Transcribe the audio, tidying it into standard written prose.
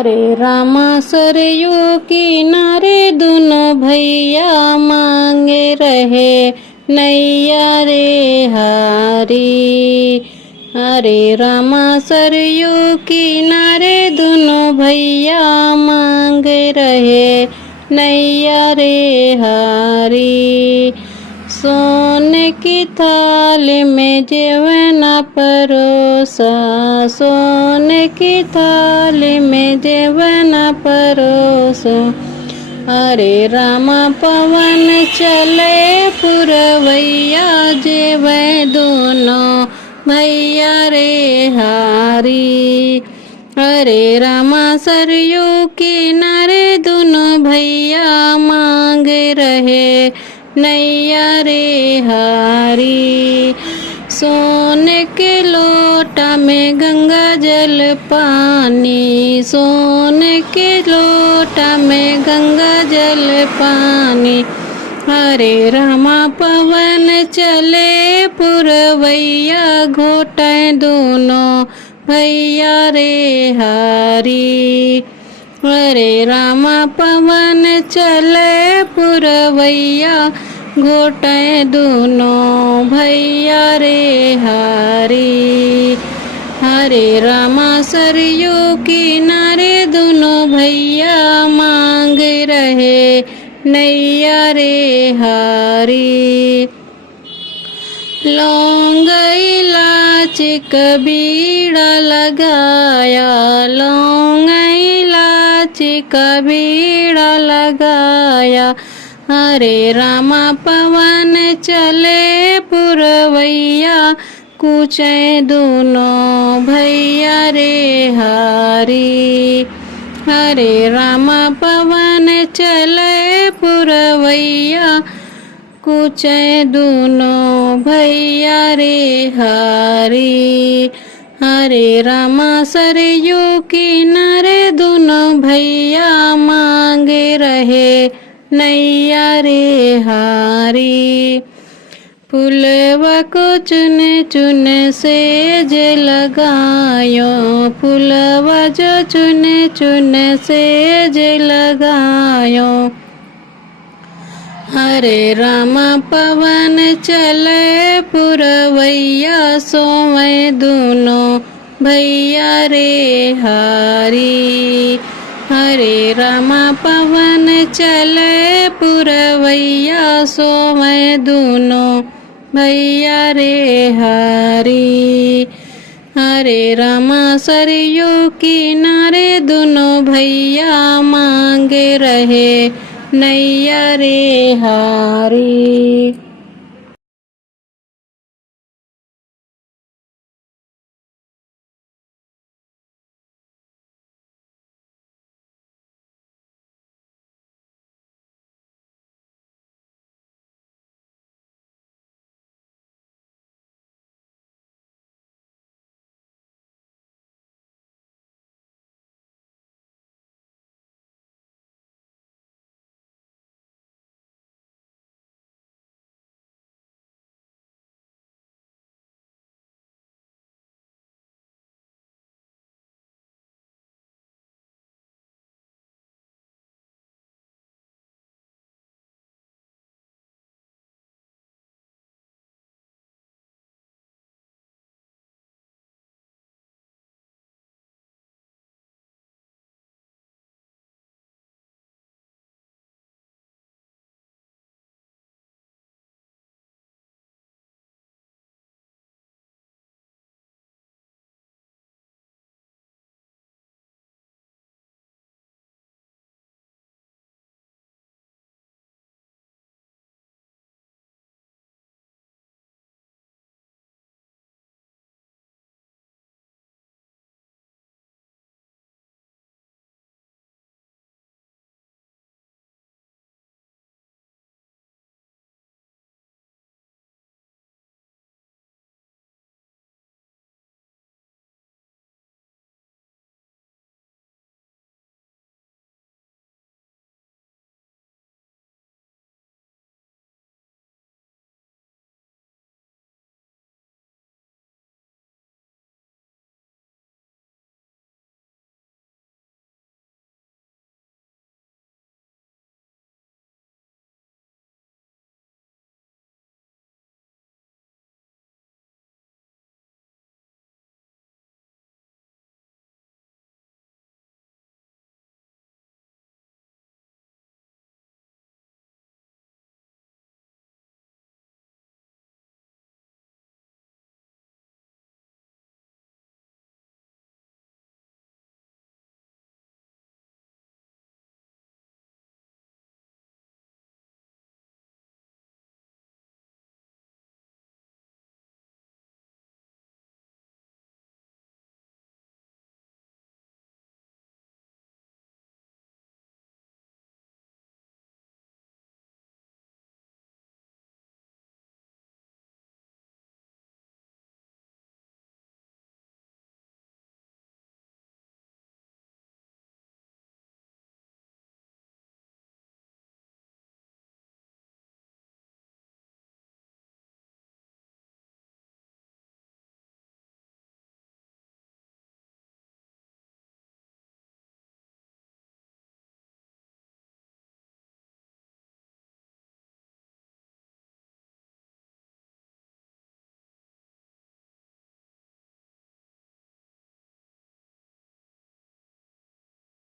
हरे रामा सरयू किनारे दोनों भैया मांगे रहे नैया रे हारी। हरे रामा सरयू किनारे दोनों भैया मांगे रहे नैया रे हारी। सोने की थाली में जेवना परोसा, सोने की थाली में जेवना परोसा। हरे रामा पवन चले पुरवैया जेवे दोनों भैया रे हारी। हरे रामा सरयू किनारे दोनों भैया मांगे रहे नैया रे हारी। सोने के लोटा में गंगा जल पानी, सोने के लोटा में गंगा जल पानी। हरे रामा पवन चले पुरवैया घोटे दोनों भैया रे हारी। हरे रामा पवन चले पुरवैया घोटे दोनों भैया रे हारी। हरे रामा सरयू किनारे दोनों भैया मांगे रहे नैया रे हारी। लौंग इलायची कबीड़ा लगाया, लौंग इलायची कबीड़ा लगाया। हरे रामा पवन चले पुरवैया कूचे दोनों भैया रे हारी। हरे रामा पवन चले पुरवैया कूचे दोनों भैया रे हारी। हरे रामा सरयू किनारे दोनों भैया मांगे रहे नैया रे हारी। फूलवा को चुन चुन सेज लगायो, फूलवा जो चुन चुन सेज लगायो। हरे रामा पवन चले पुरवैया सोवे दोनों भैया रे हारी। हरे रामा पवन चले पुरवैया सोवे दोनों भैया रे हारी। हरे रामा सरयू किनारे दोनों भैया मांगे रहे नैया रे हारी।